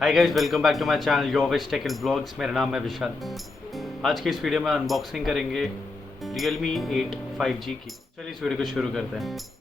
Hi guys, welcome back to my channel Yovesh tech and blogs. मेरा नाम है विशाल। आज की इस वीडियो में अनबॉक्सिंग करेंगे Realme 8 5G की। चलिए इस वीडियो को शुरू करते हैं।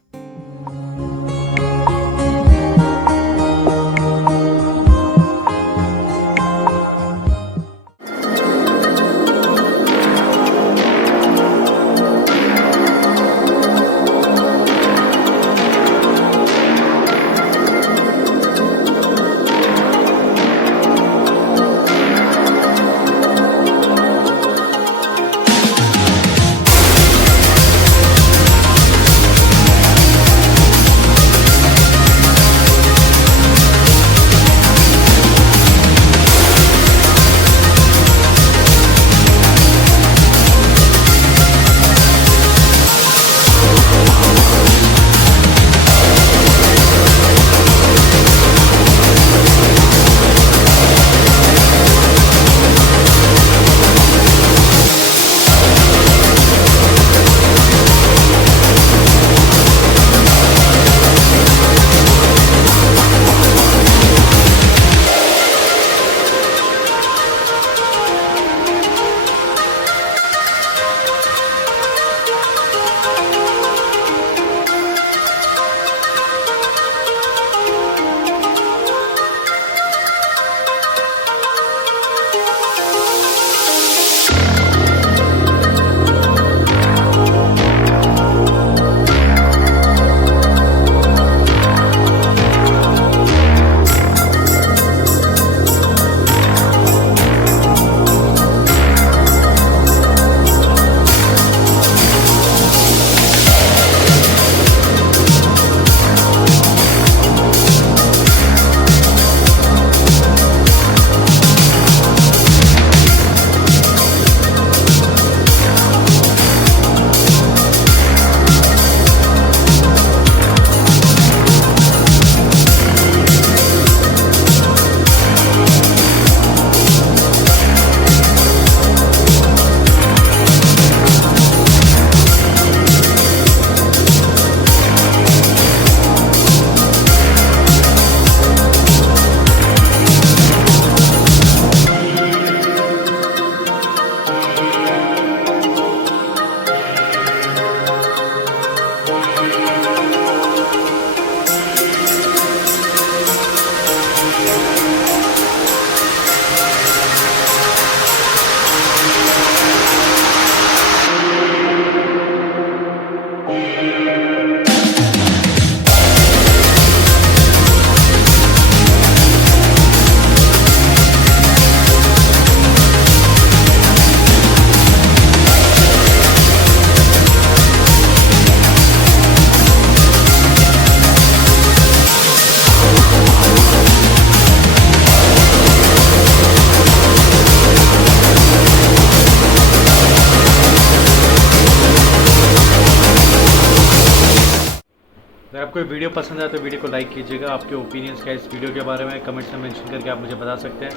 अगर आपको ये वीडियो पसंद आए तो वीडियो को लाइक कीजिएगा। आपके ओपिनियंस क्या है इस वीडियो के बारे में कमेंट्स में मेंशन करके आप मुझे बता सकते हैं।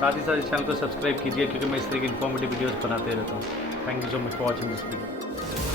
साथ ही साथ इस चैनल को सब्सक्राइब कीजिए क्योंकि मैं इस तरह की इन्फॉर्मेटिव वीडियोस बनाते रहता हूँ। Thank you so much for watching this video.